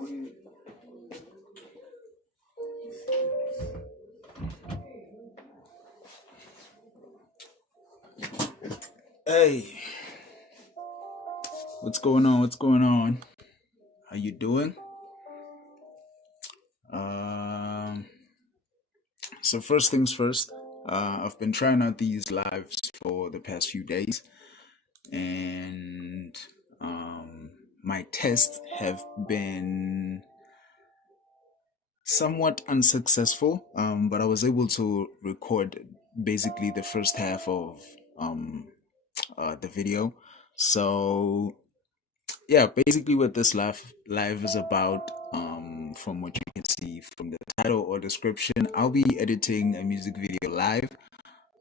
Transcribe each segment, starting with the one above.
Hey, what's going on? What's going on? How you doing? Um, so first things first. I've been trying out these lives for the past few days, and my tests have been somewhat unsuccessful. But I was able to record basically the first half of um, the video. So yeah, basically what this live is about, from what you can see from the title or description, I'll be editing a music video live.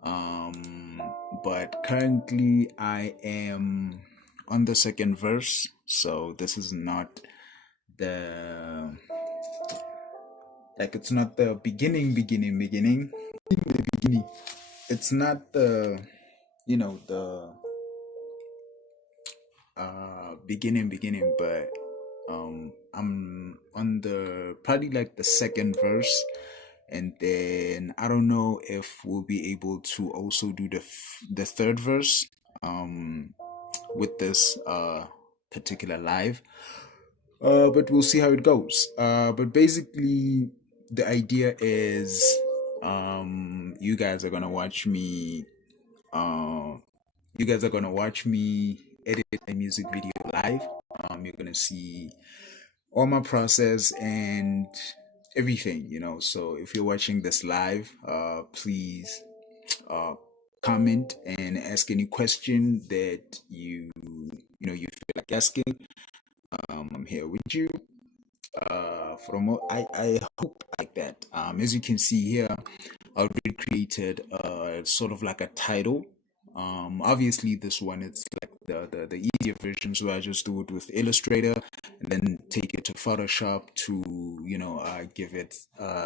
Um, but currently I am on the second verse, so this is not the it's not the beginning. It's not the the beginning, but I'm on the probably like the second verse, and then I don't know if we'll be able to also do the third verse um with this particular live, but we'll see how it goes. But basically the idea is you guys are gonna watch me uh edit a music video live. You're gonna see all my process and everything, So if you're watching this live, please uh, comment and ask any question that you feel like asking. I'm here with you. I hope like that. As you can see here, I already created sort of like a title. Obviously this one it's like the easier version, so I just do it with Illustrator and then take it to Photoshop to give it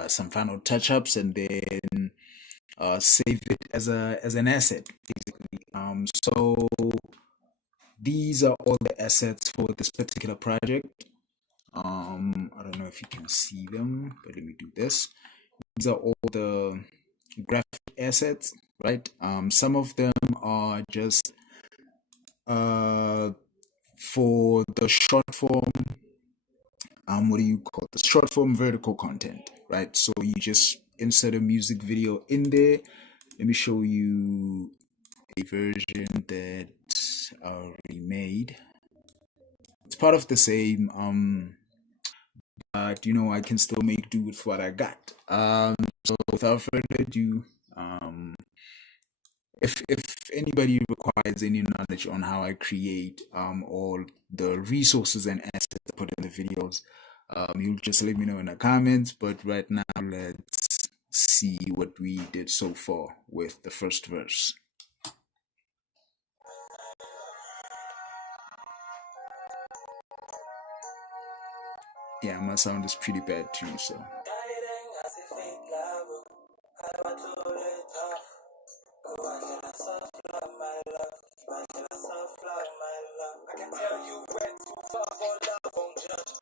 some final touch-ups, and then save it as an asset basically. So these are all the assets for this particular project. I don't know if you can see them, but let me do this. These are all the graphic assets, right? Some of them are just uh for the short form, what do you call the short form vertical content, right? So you just insert a music video in there. Let me show you a version that I already made. It's part of the same but I can still make do with what I got. So without further ado, if anybody requires any knowledge on how I create all the resources and assets I put in the videos, you just let me know in the comments. But right now, let's see what we did so far with the first verse. Yeah, my sound is pretty bad too, so. I can tell you went too far for love, won't judge.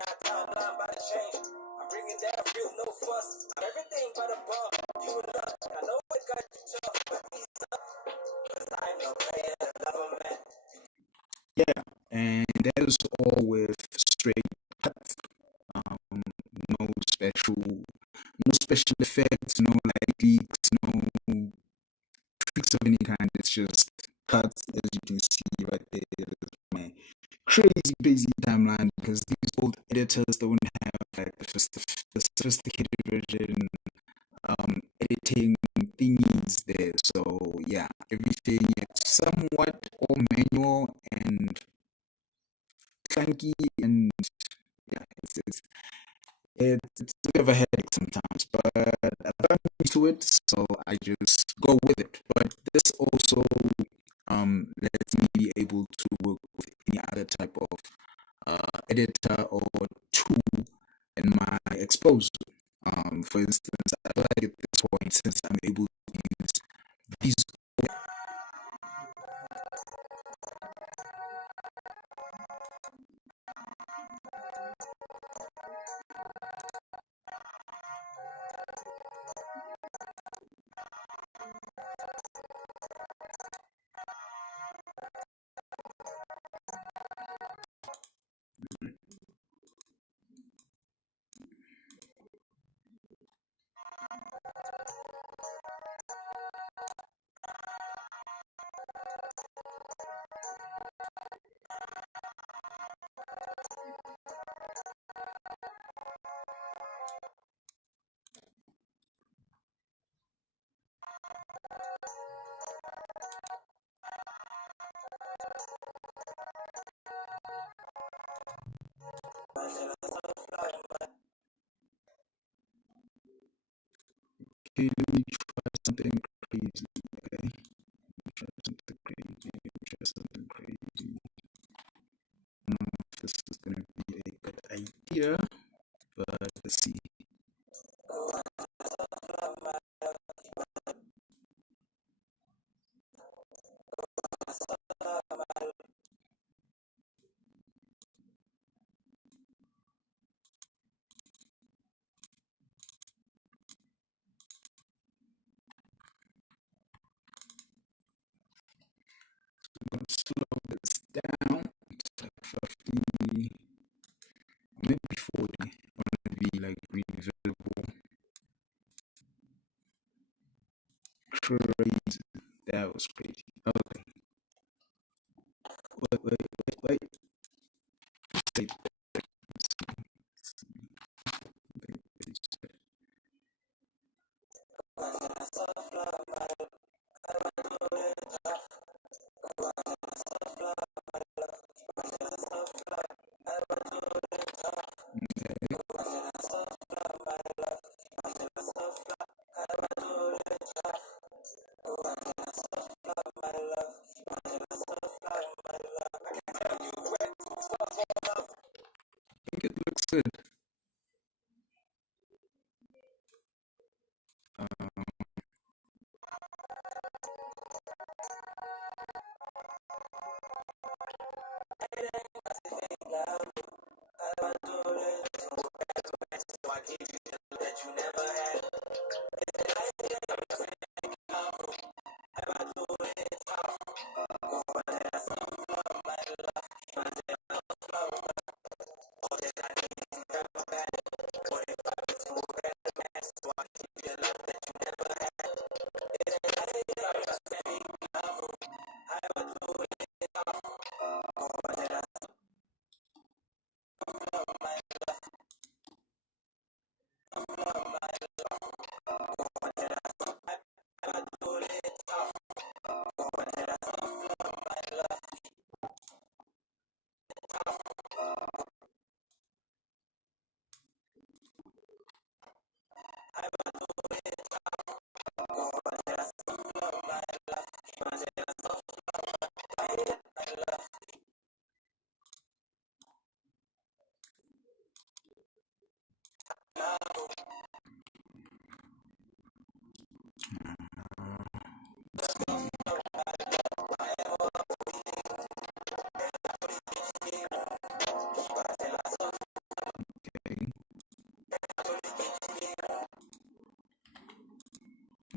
My timeline about to change. I'm bringing that real, no fuss. Everything but a bar. You in love. I know it got you tough, but ease up. Cause I'm no player, lover man. Yeah, and that is all with straight cuts. No special effects, no like leaks, no tweaks of any kind. It's just cuts, as you can see right there. My crazy timeline, because these old editors don't have like the sophisticated version editing thingies there. So yeah, everything is somewhat all manual and clunky, and yeah, it's a bit of a headache sometimes, but I've gotten used to it, so I just go with it. But this also lets me be able to work with any other type of editor or tool in my exposure. For instance, I like at this point, since I'm able to use these. here, but let's see. I'm gonna slow this down to like 50, maybe 40. I want to be like really visible. Crazy. That was crazy. Okay. Wait. Wait. I think it looks good. Okay.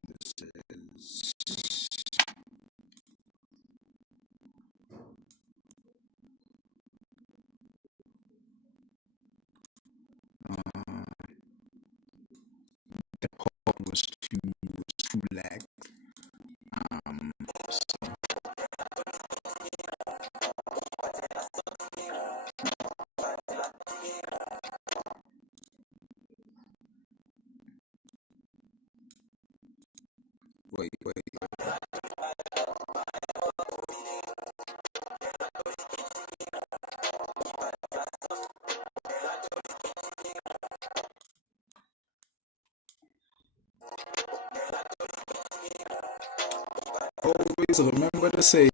This is the code was too lag. So wait. Always remember to say.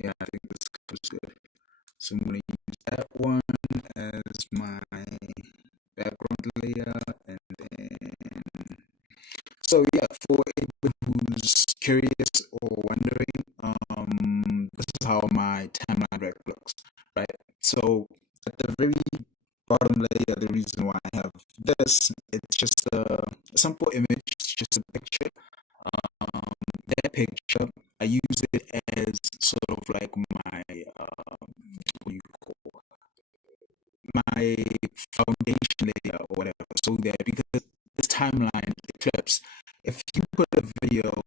Yeah, I think this was good. So I'm gonna use that one as my background layer, and then so yeah, for anyone who's curious or wondering, this is how my timeline rec looks, right? So at the very bottom layer, the reason why I have this, it's just a simple image, it's just a picture. Um, that picture, I use it as sort of like my what do you call my foundation layer or whatever. So that because this timeline eclipse, if you put a video,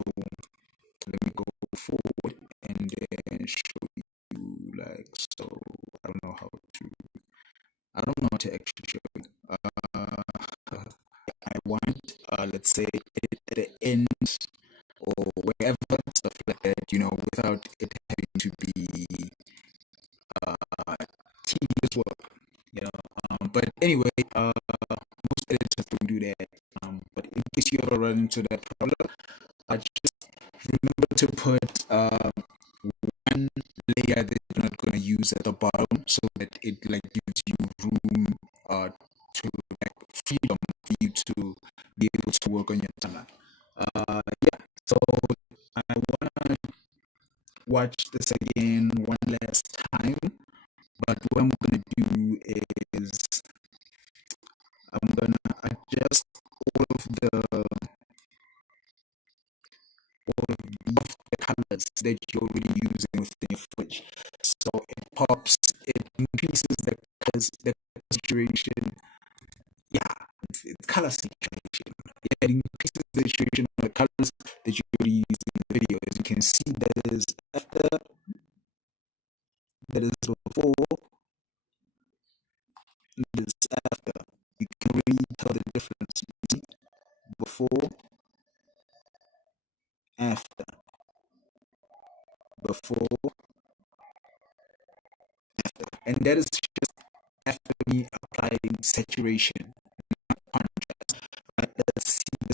let me go let's say at the end or wherever, stuff like that, without it having to be tedious work, you know. But anyway, most editors don't do that. But in case you ever run into that problem, just remember to put one layer that you're not gonna use at the bottom, so that it like gives you room to like freedom for you to be able to work on your timeline. Yeah. So I wanna watch this again one last time, but what I'm gonna do is I'm gonna adjust all of the colors that you're already using within your footage. So it increases the colors, the saturation. Yeah, it's color saturation. Yeah, it increases the saturation of the colors that you already use in the video. As you can see, that is after, that is before, that is after. You can really tell the difference. You see, before, after, before, and that is just after me applying saturation, contrast. Right? Let's see, the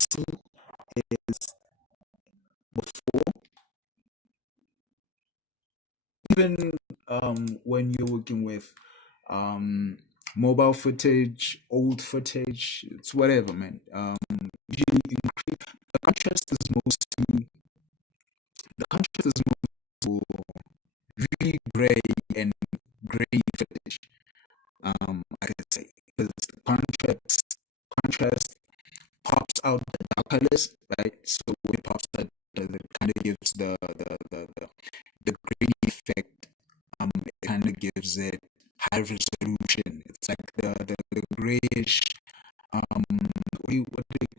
scene is before. Even when you're working with um, mobile footage, old footage, it's whatever, man. Usually increase the contrast is mostly the contrast is mostly really gray and gray footage. I could say because contrast pops out the dark colors, right? So when it pops out, it kind of gives the grainy effect. It kind of gives it high resolution. It's like the grayish, what do you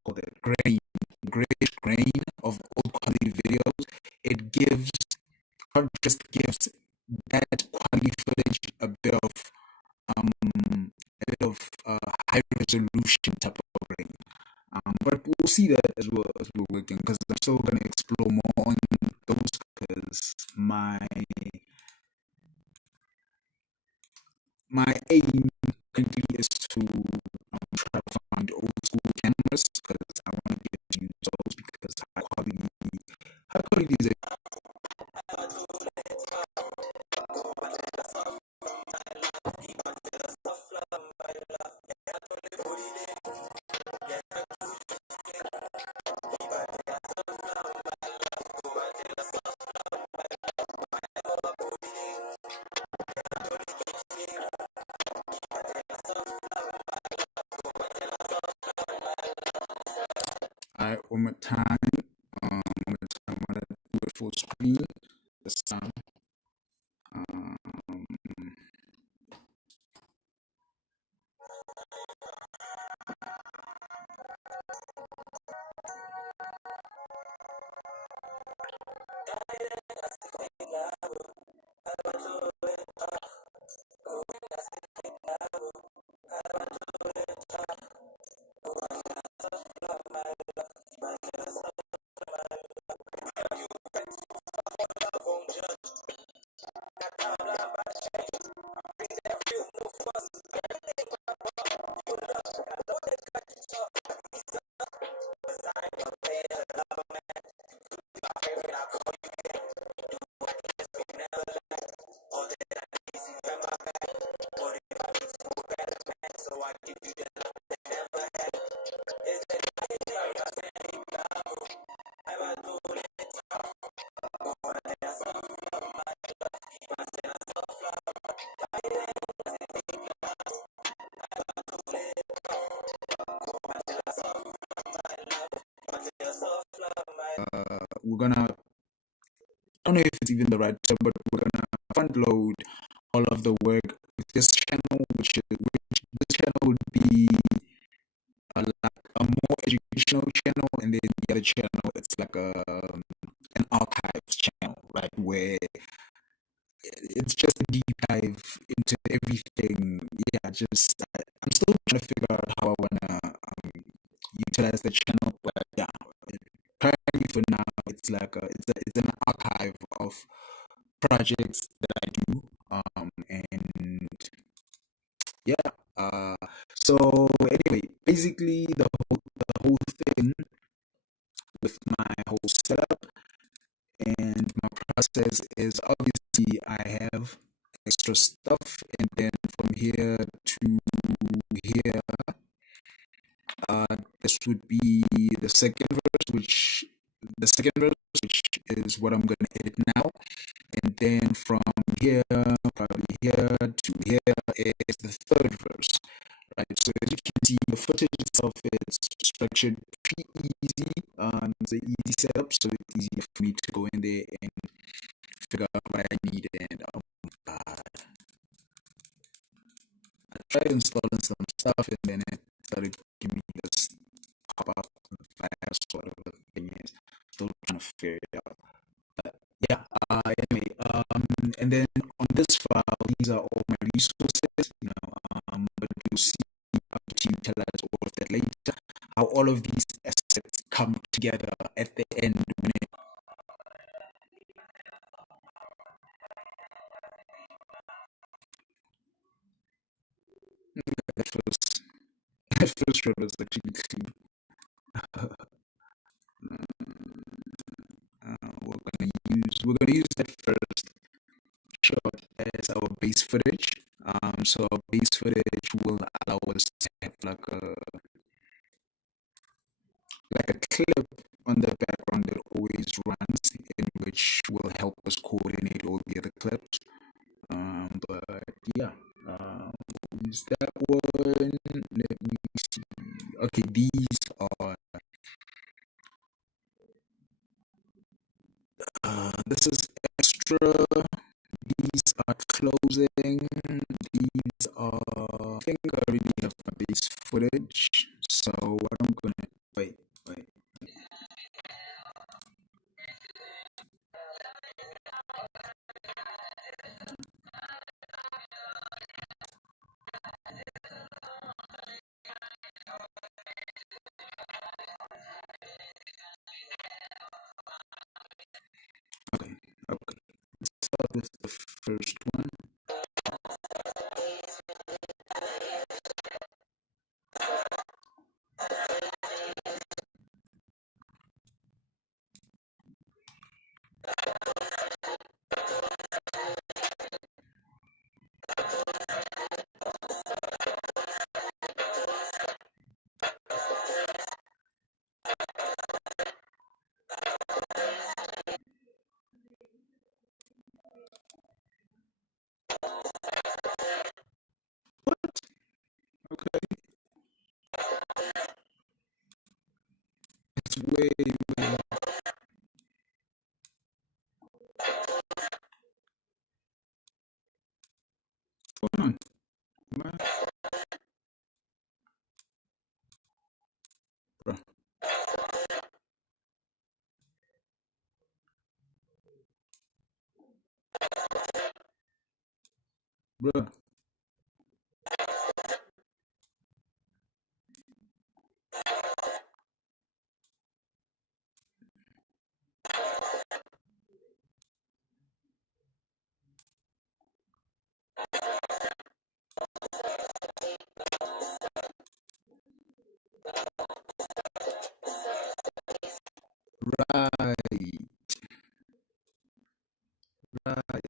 call that? Grayish grain of old quality videos. It gives just gives that quality footage high resolution type of grain. But we'll see that as well as we're working, because I'm still gonna explore more on those, because my aim currently is to try to find old school cameras, because I want to be able to use those, because high quality is a one more time. I want to do it full screen this time. Um, we're gonna, I don't know if it's even the right term, but we're gonna front load all of the work with this channel, which this channel would be like a more educational channel, and then the other channel, it's like an archives channel, right, where it's just a deep dive into everything. Yeah, I'm still trying to figure out how I wanna utilize the channel. But yeah, currently for now, it's like it's an archive of projects that I do. And yeah. So anyway, basically the whole thing with my whole setup and my process is obviously I have extra stuff, and then from here to here, this would be the second verse, which is what I'm gonna edit now, and then from here, probably here to here is the third verse, right? So as you can see, the footage itself is structured pretty easy. It's an easy setup, so it's easy for me to go in there and figure out what I need. And I tried installing some stuff, and then it started giving me this pop-up file sort of thing. Is still trying to figure it out. But yeah. Anyway. And then on this file, these are all my resources. But you'll see how to utilize all of that later. How all of these assets come together at the end when it the first the first row is actually clean. We're gonna use that first shot as our base footage. So our base footage will allow us to have like a clip on the background that always runs, in which will help us coordinate all the other clips. But yeah, we'll use that one. Let me see. Okay, these are. This is extra. These are closing. These are. I think I already have my base footage. So what I'm gonna wait. Okay, okay. Let's start with the first one. Okay, it's way. What's going on? Bruh, bruh. Right, right.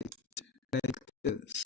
Like this.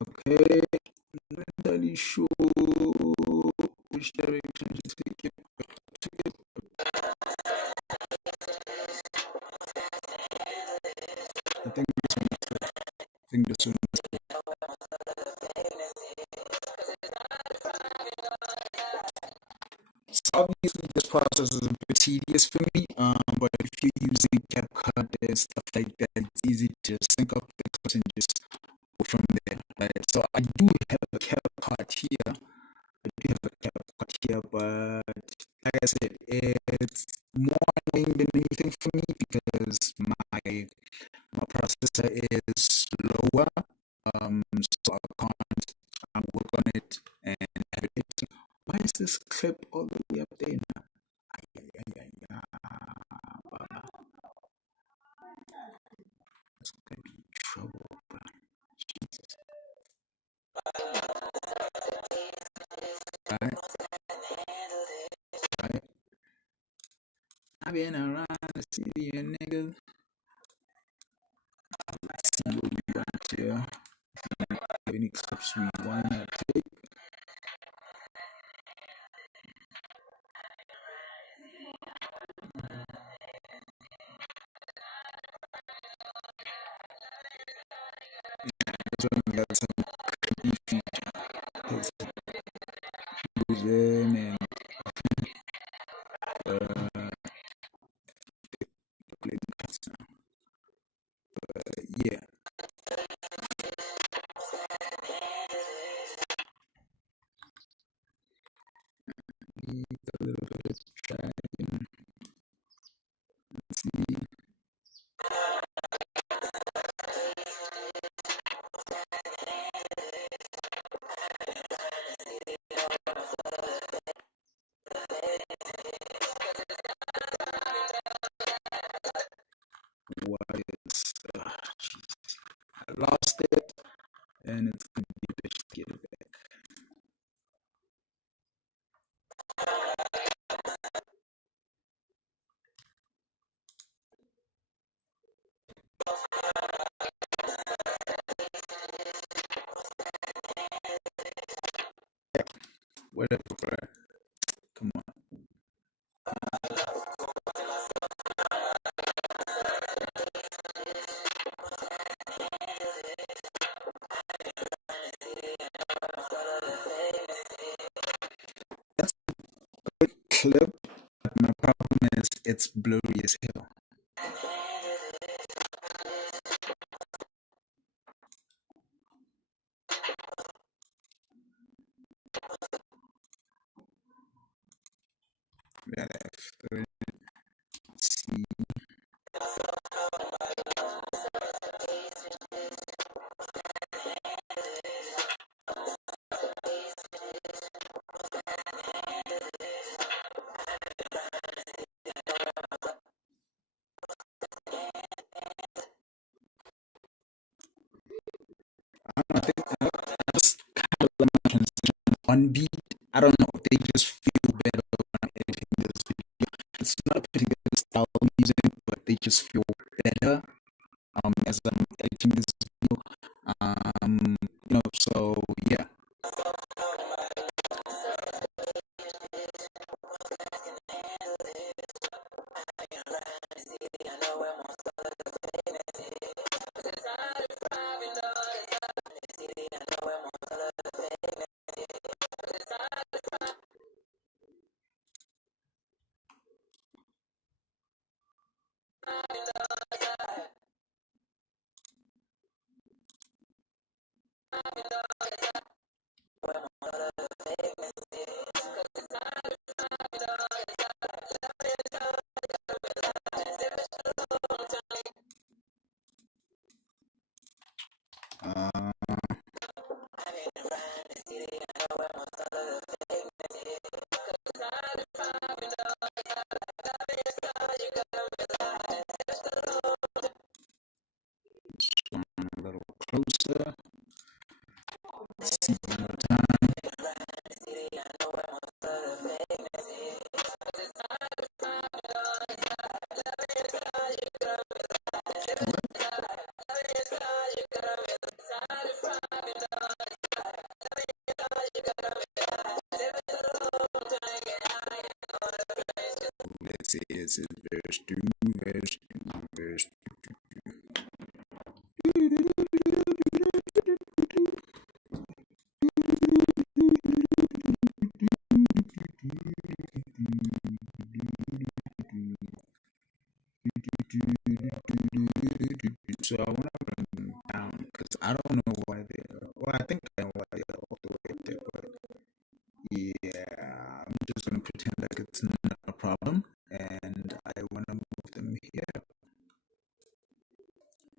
Okay, really sure which direction to take it. I think this one. I think this one. So obviously, this process is a bit tedious for me. But if you're using CapCut and stuff like that, it's easy to sync up the clips and just go from there. Right? So I do have a CapCut here. But like I said, it's more annoying than anything for me because my processor is slower. So I can't work on it and have it. Why is this clip all the way up there now? Ay, ay, ay, ay, ay. It's gonna be trouble, bro. Jesus. Right, right. I've been around the city and niggas. Let's see what we got here. Any clips we wanna take. This one we got some creepy features in and play the cuts now. Yeah. Need a little bit of dragging. Let's see. Why it's I lost it and it's gonna be a bitch to get it back. Whatever, bro. Come on. That's a good clip. But my problem is it's blurry as hell. Let's see. I think I just kind of like my transition one beat. I don't know. They just feel better when I'm editing this video. It's not a particular style of music, but they just feel better as I'm editing this video. So yeah. this is verse 2, verse 2, verse 2. So I want to bring them down because I don't know why they're, well, I think I know why they're all the way there, but yeah, I'm just going to pretend like it's not a problem, and I want to move them here.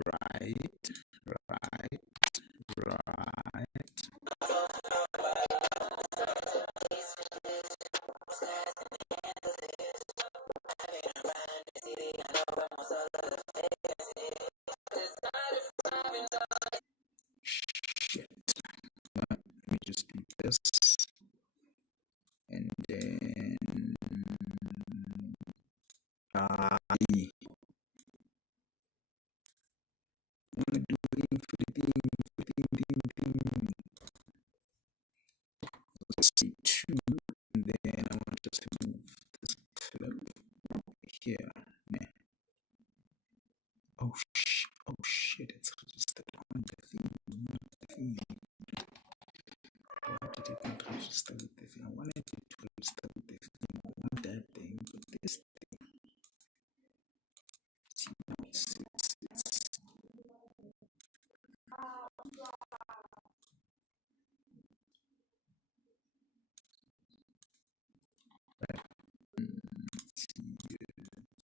Right, right, right. Shit. Let me just do this. And then I want to do a for the thing. Let's see, 2. And then I want just to move this clip here. Nah. Oh shit, it's registered on the thing. Why did it not register with the thing? I wanted it to register with the thing. I want that thing, but this thing. See, now it's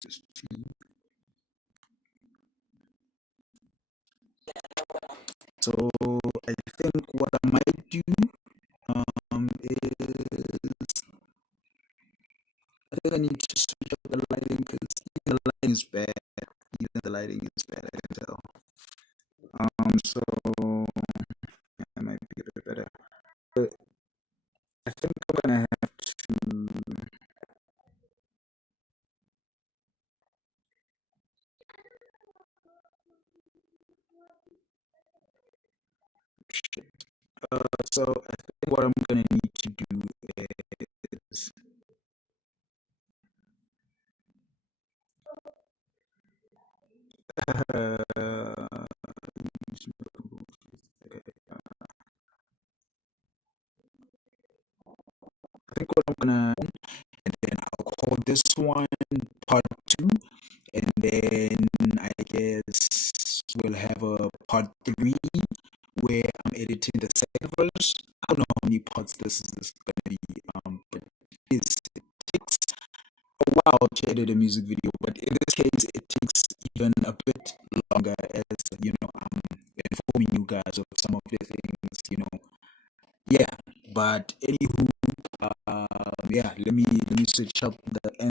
just 2. So I think what I might do is I think I need to switch up the lighting because the lighting is bad. Even the lighting is bad, I can tell. So that might be a bit better. But I think I'm gonna have to. So I think what I'm gonna need to do is I think what I'm gonna, and then I'll call this one part 2, and then I guess we'll have a part 3 where I'm editing the second verse. I don't know how many parts this is gonna be, but it takes a while to edit a music video, but in this case, it takes even a bit longer as I'm informing you guys of some of the things. Yeah. But anywho, yeah, let me switch up the